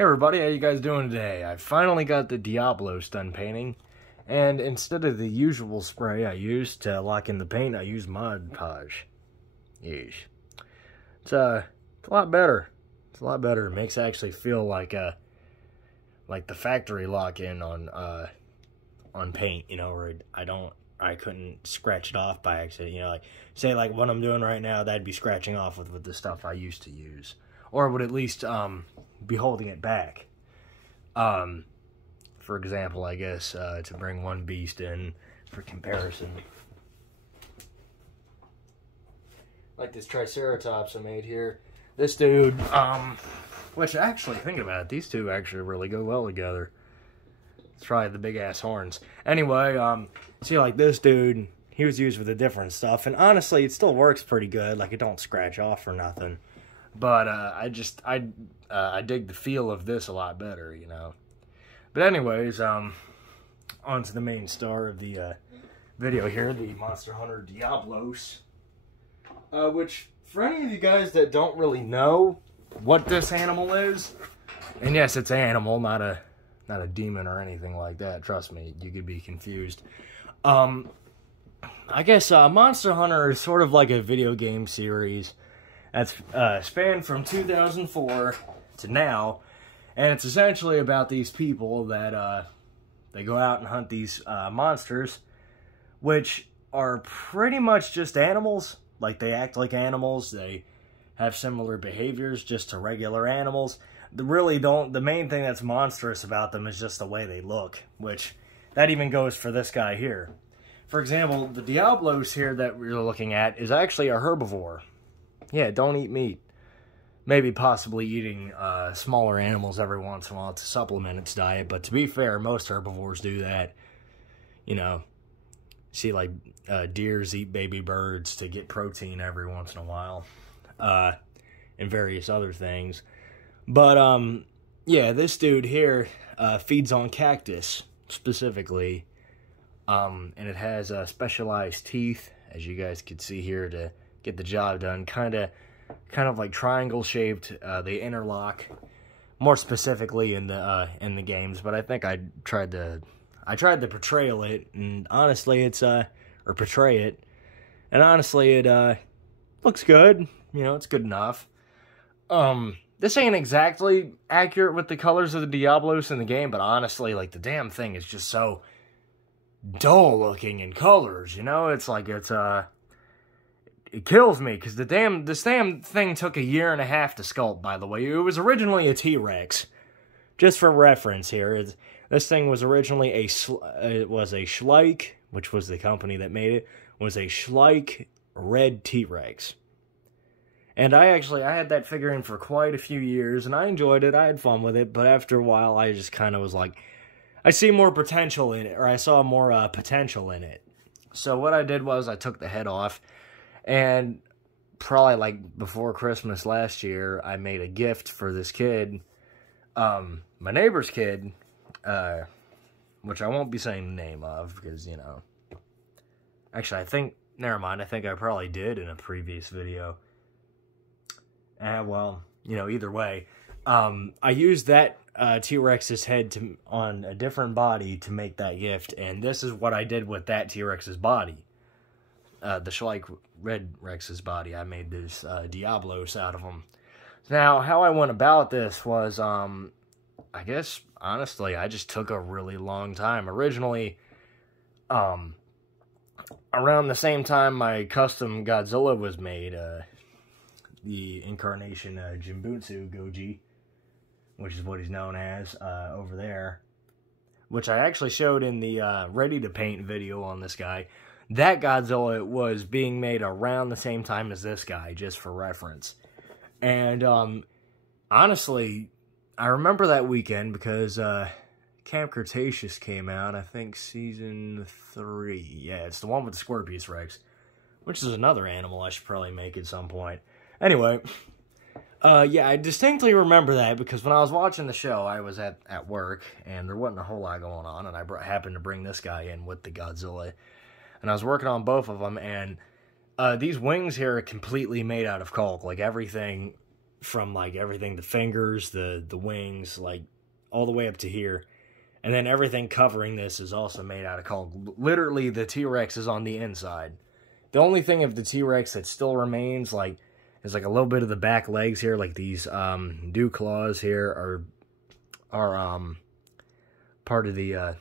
Hey everybody, how you guys doing today? I finally got the Diablos done painting, and instead of the usual spray I used to lock in the paint, I used Mod Podge. Yeesh. It's a lot better. It's a lot better. It makes it actually feel like the factory lock-in on paint, you know, where I couldn't scratch it off by accident, you know, like, say, like, what I'm doing right now, that'd be scratching off with the stuff I used to use. Or would at least, be holding it back. For example, I guess, to bring one beast in for comparison. Like this Triceratops I made here. This dude, which actually, thinking about it, these two actually really go well together. Let's try the big-ass horns. Anyway, see, like, this dude, he was used with the different stuff, and honestly, it still works pretty good. Like, it don't scratch off or nothing. But, I dig the feel of this a lot better, you know. But anyways, on to the main star of the, video here, the Monster Hunter Diablos. Which, for any of you guys that don't really know what this animal is, and yes, it's an animal, not a demon or anything like that, trust me, you could be confused. I guess, Monster Hunter is sort of like a video game series that's spanned from 2004 to now, and it's essentially about these people that they go out and hunt these monsters, which are pretty much just animals. Like, they act like animals, they have similar behaviors just to regular animals. The main thing that's monstrous about them is just the way they look, which that even goes for this guy here. For example, the Diablos here that we're looking at is actually a herbivore. Yeah, don't eat meat. Maybe possibly eating smaller animals every once in a while to supplement its diet, but to be fair, most herbivores do that. You know, see, like, deers eat baby birds to get protein every once in a while, and various other things. But, yeah, this dude here feeds on cactus, specifically, and it has specialized teeth, as you guys can see here, to get the job done. Kind of like triangle shaped. They interlock, more specifically in the games. But I think I tried to portray it, and honestly, portray it, and honestly, it looks good. You know, it's good enough. This ain't exactly accurate with the colors of the Diablos in the game, but honestly, like, the damn thing is just so dull looking in colors. You know, it's like it kills me, because this damn thing took 1.5 years to sculpt, by the way. It was originally a T-Rex. Just for reference here, this thing was originally it was a Schleich, which was the company that made it, was a Schleich red T-Rex. And I had that figurine for quite a few years, and I enjoyed it, I had fun with it, but after a while, I just kind of was like, I see more potential in it, or I saw more potential in it. So what I did was I took the head off, and probably, like, before Christmas last year, I made a gift for this kid, my neighbor's kid, which I won't be saying the name of, because, you know, actually, never mind, I think I probably did in a previous video. Well, you know, either way, I used that T-Rex's head on a different body to make that gift, and this is what I did with that T-Rex's body. The Schleich Red Rex's body. I made this Diablos out of them. Now, how I went about this was, I guess, honestly, I just took a really long time. Originally, around the same time my custom Godzilla was made, the incarnation Jimbutsu Goji, which is what he's known as over there, which I actually showed in the Ready to Paint video on this guy. That Godzilla was being made around the same time as this guy, just for reference. And, honestly, I remember that weekend because, Camp Cretaceous came out, I think, season 3. Yeah, it's the one with the Scorpius Rex, which is another animal I should probably make at some point. Anyway, yeah, I distinctly remember that because when I was watching the show, I was at work, and there wasn't a whole lot going on, and I happened to bring this guy in with the Godzilla. And I was working on both of them, and these wings here are completely made out of caulk. Like, everything from like everything, the fingers, the wings, like all the way up to here. And then everything covering this is also made out of caulk. Literally, the T-Rex is on the inside. The only thing of the T-Rex that still remains, like, is like a little bit of the back legs here, like these dew claws here are part of the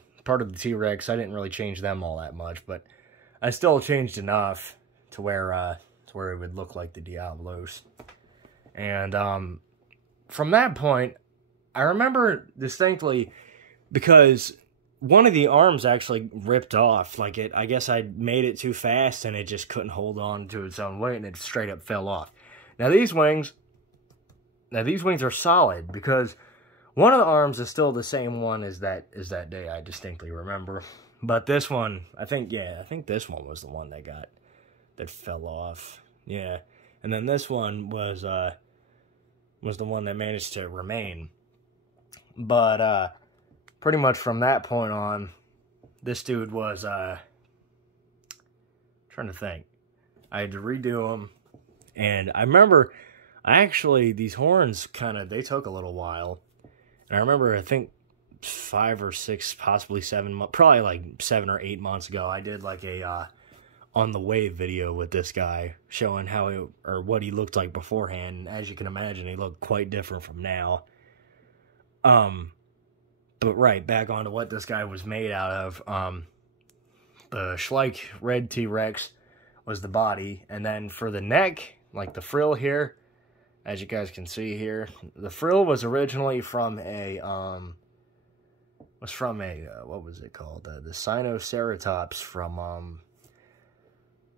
T-Rex. I didn't really change them all that much, but I still changed enough to where it would look like the Diablos. And from that point, I remember distinctly, because one of the arms actually ripped off. Like, I guess I made it too fast and it just couldn't hold on to its own weight and it straight up fell off. Now these wings are solid, because one of the arms is still the same one as that day, I distinctly remember. But this one, I think this one was the one that fell off. Yeah. And then this one was the one that managed to remain. But pretty much from that point on, this dude was, trying to think. I had to redo him. And I remember, these horns they took a little while. And I remember, I think 5 or 6, possibly 7 months, probably like 7 or 8 months ago, I did like a, on the wave video with this guy, showing what he looked like beforehand. As you can imagine, he looked quite different from now. But right, back onto what this guy was made out of. The Schleich Red T-Rex was the body, and then for the neck, like the frill here, as you guys can see here, the frill was originally from a, what was it called? The Sinoceratops from,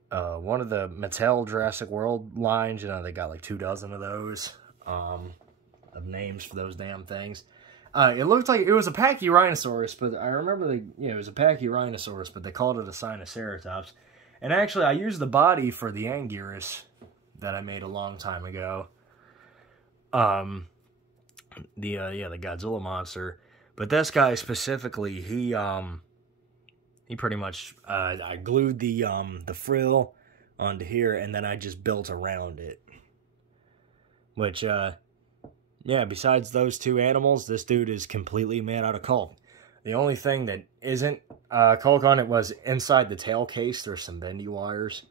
one of the Mattel Jurassic World lines. You know, they got like 24 of those, of names for those damn things. It looked like it was a Pachyrhinosaurus, but I remember it was a Pachyrhinosaurus, but they called it a Sinoceratops. And actually, I used the body for the Anguirus that I made a long time ago. The Godzilla monster. But this guy specifically, he pretty much, I glued the frill onto here, and then I just built around it. Which, yeah, besides those two animals, this dude is completely made out of caulk. The only thing that isn't caulk on it was inside the tail case. There's some bendy wires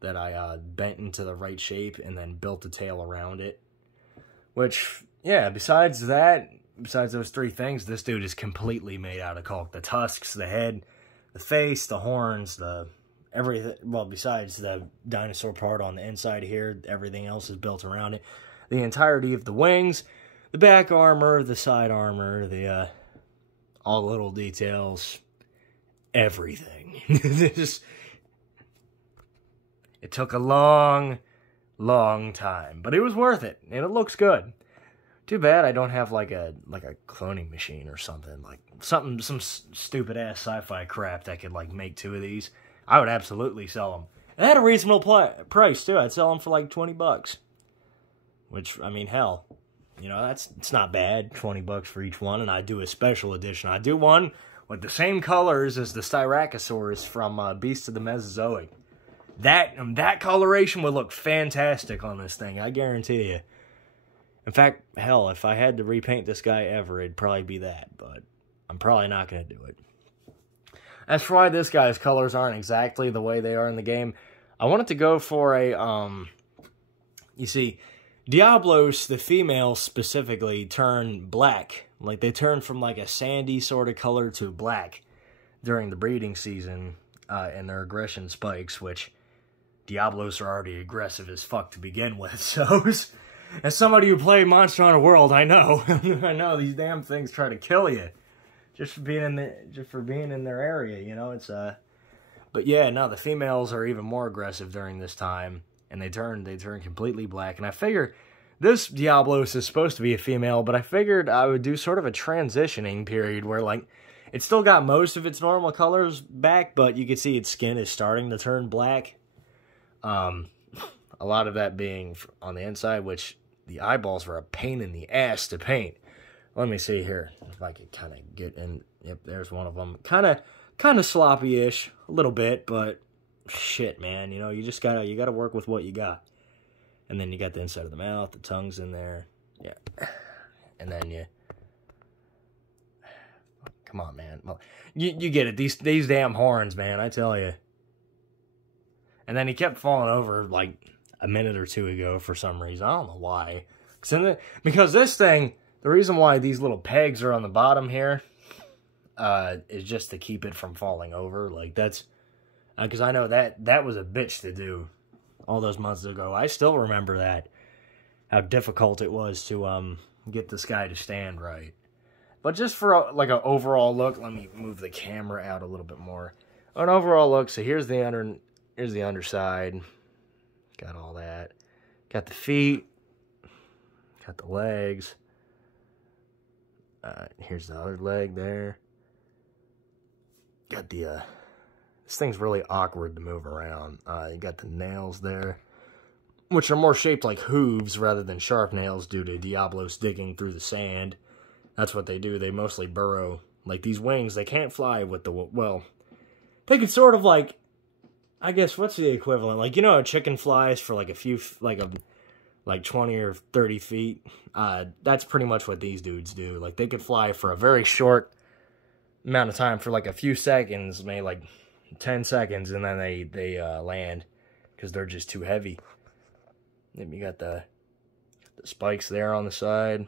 that I bent into the right shape and then built the tail around it. Which, yeah, besides those 3 things, this dude is completely made out of caulk. The tusks, the head, the face, the horns, everything. Well, besides the dinosaur part on the inside here, everything else is built around it. The entirety of the wings, the back armor, the side armor, all the little details, everything. It took a long, long time, but it was worth it, and it looks good. Too bad I don't have like a cloning machine or something, like some stupid ass sci-fi crap that could like make 2 of these. I would absolutely sell them, and at a reasonable price too. I'd sell them for like $20. Which, I mean, hell, you know, it's not bad, $20 for each one, and I do a special edition. I do one with the same colors as the Styracosaurus from Beasts of the Mesozoic. That coloration would look fantastic on this thing, I guarantee you. In fact, hell, if I had to repaint this guy ever, it'd probably be that, but I'm probably not going to do it. As for why this guy's colors aren't exactly the way they are in the game, I wanted to go for a, you see, Diablos, the females specifically, turn black. Like, they turn from like a sandy sort of color to black during the breeding season, and their aggression spikes, which Diablos are already aggressive as fuck to begin with, so as somebody who played Monster Hunter World, I know. I know these damn things try to kill you just for being in their area, you know. It's but yeah, no, the females are even more aggressive during this time. And they turn completely black. And I figured this Diablos is supposed to be a female, but I figured I would do sort of a transitioning period where, like, it's still got most of its normal colors back, but you can see its skin is starting to turn black. A lot of that being on the inside, which the eyeballs were a pain in the ass to paint. Let me see here if I could kind of get in. Yep, there's one of them. Kind of sloppy-ish, a little bit, but shit, man, you know, you gotta work with what you got. And then you got the inside of the mouth, the tongue's in there. Yeah. And then you... Come on, man. Well, you get it. These damn horns, man, I tell you. And then he kept falling over like a minute or two ago for some reason. I don't know why. Because this thing, the reason why these little pegs are on the bottom here is just to keep it from falling over. Like, that's... Because I know that was a bitch to do all those months ago. I still remember that. How difficult it was to get this guy to stand right. But just for like an overall look, let me move the camera out a little bit more. An overall look, so here's the underside. Got all that. Got the feet. Got the legs. Here's the other leg there. Got the, this thing's really awkward to move around. You got the nails there, which are more shaped like hooves rather than sharp nails due to Diablos digging through the sand. That's what they do. They mostly burrow. Like these wings, they can't fly with the, well, they can sort of like, I guess, what's the equivalent? Like, you know, a chicken flies for like a few, like 20 or 30 feet. That's pretty much what these dudes do. Like, they could fly for a very short amount of time, for like a few seconds, maybe like 10 seconds, and then they land because they're just too heavy. Then you got the spikes there on the side,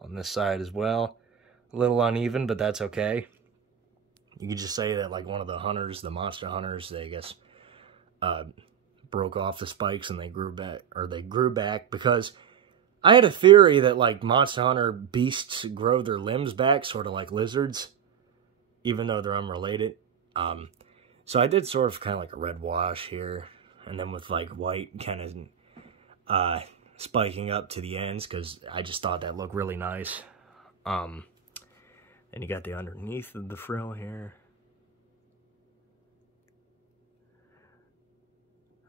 on this side as well. A little uneven, but that's okay. You could just say that like one of the hunters, the monster hunters, they, I guess, broke off the spikes and they grew back, because I had a theory that like monster hunter beasts grow their limbs back, sort of like lizards, even though they're unrelated. So I did sort of kind of like a red wash here, and then with like white kind of spiking up to the ends, because I just thought that looked really nice. And you got the underneath of the frill here.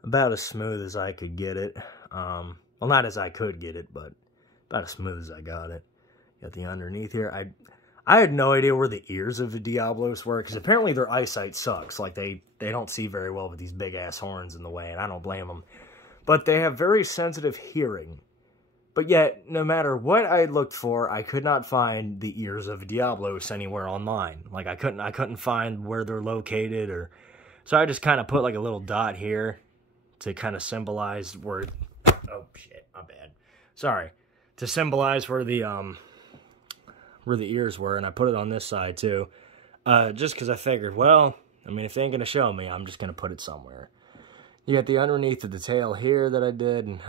About as smooth as I could get it. Well, not as I could get it, but about as smooth as I got it. Got the underneath here. I had no idea where the ears of the Diablos were, because apparently their eyesight sucks. Like, they don't see very well with these big-ass horns in the way, and I don't blame them. But they have very sensitive hearing. But yet, no matter what I looked for, I could not find the ears of Diablos anywhere online. Like, I couldn't find where they're located, or... So I just kind of put, like, a little dot here to kind of symbolize where... Oh, shit, my bad. Sorry. To symbolize where the ears were, and I put it on this side, too. Just because I figured, well, I mean, if they ain't going to show me, I'm just going to put it somewhere. You got the underneath of the tail here that I did, and,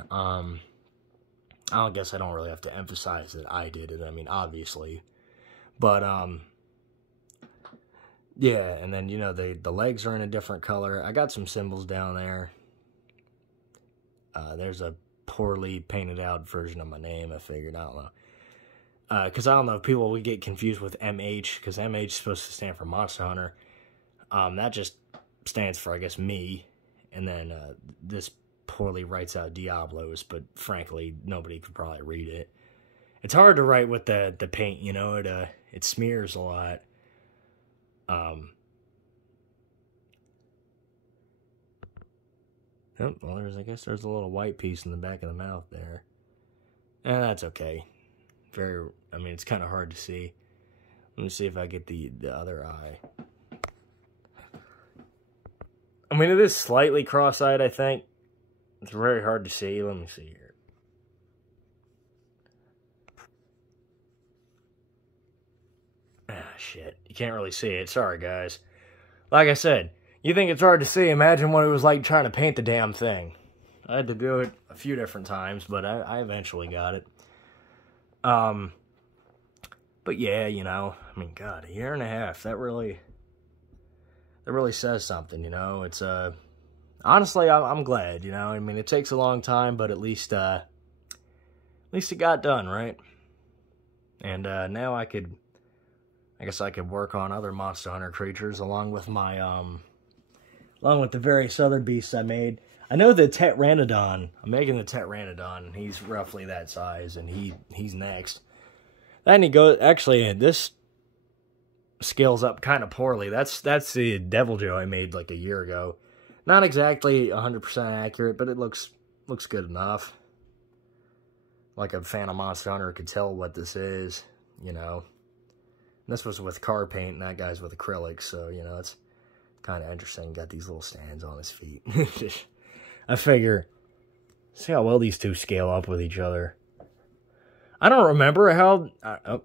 I guess I don't really have to emphasize that I did it. I mean, obviously. But, yeah, and then, you know, the legs are in a different color. I got some symbols down there. There's a poorly painted out version of my name, I figured. I don't know. Because I don't know if people would get confused with MH, because MH is supposed to stand for Monster Hunter. That just stands for, I guess, me. And then, this poorly writes out Diablos, but frankly, nobody could probably read it. It's hard to write with the paint, you know, it smears a lot. Oh, well, I guess there's a little white piece in the back of the mouth there. And that's okay. I mean, it's kind of hard to see. Let me see if I get the other eye. I mean, it is slightly cross-eyed, I think. It's very hard to see. Let me see here. Ah, shit. You can't really see it. Sorry, guys. Like I said, you think it's hard to see. Imagine what it was like trying to paint the damn thing. I had to do it a few different times, but I eventually got it. But yeah, you know, I mean, God, a year and a half. That really says something, you know. It's, honestly, I'm glad, you know. I mean, it takes a long time, but at least it got done, right? And now I guess I could work on other Monster Hunter creatures along with my along with the various other beasts I made. I know the Pteranodon. I'm making the Pteranodon. He's roughly that size, and he's next. Then he goes. Actually, this scales up kind of poorly. That's the Devil Joe I made like a year ago. Not exactly 100% accurate, but it looks looks good enough. Like a fan of Monster Hunter could tell what this is, you know. This was with car paint, and that guy's with acrylics, so, you know, it's kind of interesting. Got these little stands on his feet. I figure, see how well these two scale up with each other. I don't remember how...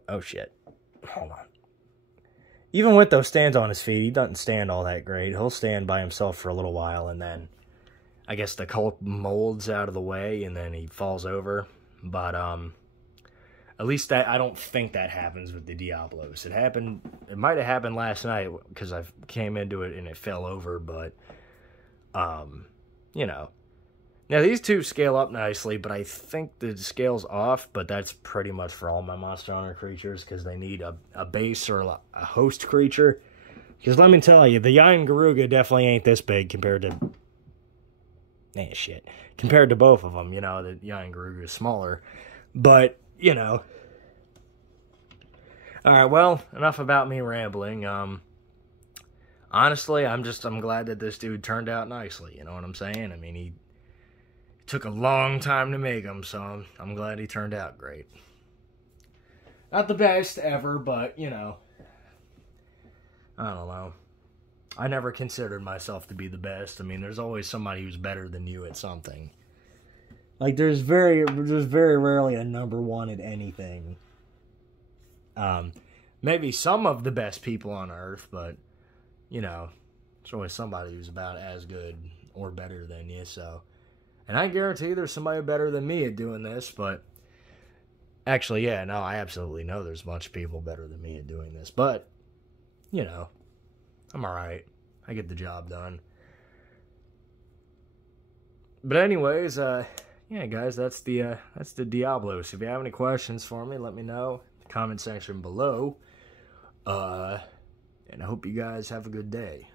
oh, shit. Hold on. Even with those stands on his feet, he doesn't stand all that great. He'll stand by himself for a little while, and then I guess the coat molds out of the way, and then he falls over. But, at least that, I don't think that happens with the Diablos. It might have happened last night, because I came into it and it fell over, but, you know. Now, these two scale up nicely, but I think the scale's off, but that's pretty much for all my Monster Hunter creatures, because they need a base or a host creature. Because let me tell you, the Giant Garuga definitely ain't this big compared to... Compared to both of them, you know, the Giant Garuga is smaller. But, you know. Alright, well, enough about me rambling. Honestly, I'm glad that this dude turned out nicely, you know what I'm saying? I mean, he took a long time to make him, so I'm glad he turned out great. Not the best ever, but, you know, I don't know. I never considered myself to be the best. I mean, there's always somebody who's better than you at something. Like, there's very rarely a number one at anything. Maybe some of the best people on Earth, but, you know, there's always somebody who's about as good or better than you, so... And I guarantee there's somebody better than me at doing this, but... Actually, yeah, no, I absolutely know there's a bunch of people better than me at doing this, but, you know, I'm alright. I get the job done. But anyways, yeah, guys, that's the Diablos. If you have any questions for me, let me know in the comment section below. And I hope you guys have a good day.